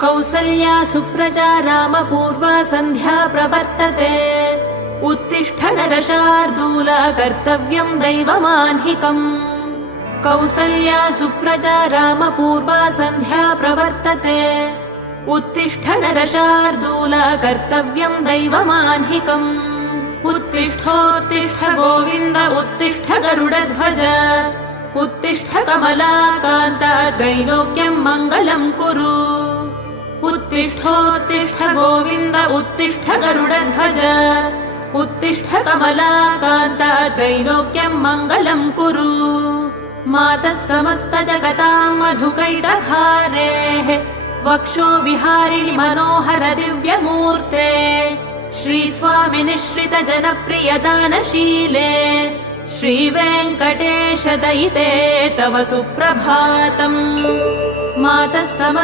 कौसल्या सुप्रजा रामपूर्वा सन्ध्या प्रवर्तते उत्तिष्ठ नरशार्दूल कर्तव्यम् दैवमाह्निकम् कौसल्या सुप्रजा रामपूर्वा सन्ध्या प्रवर्तते उत्तिष्ठ नरशार्दूल कर्तव्यम् दैवमाह्निकम् उत्तिष्ठोत्तिष्ठ गोविन्द उत्तिष्ठ गरुडध्वज उत्तिष्ठ कमलाकान्ता त्रैलोक्यम् मङ्गलम् कुरु उत्तिष्ठोत्तिष्ठ गोविन्द उत्तिष्ठ गरुडध्वज उत्तिष्ठ कमलाकान्ता त्रैलोक्यम् मङ्गलम् कुरु मातः समस्त जगताम् मधुकैटभारेः वक्षो विहारिणि मनोहर दिव्यमूर्ते श्रीस्वामि निःश्रित जनप्रिय दानशीले श्रीवेङ्कटेश दयिते तव सुप्रभातम् मातः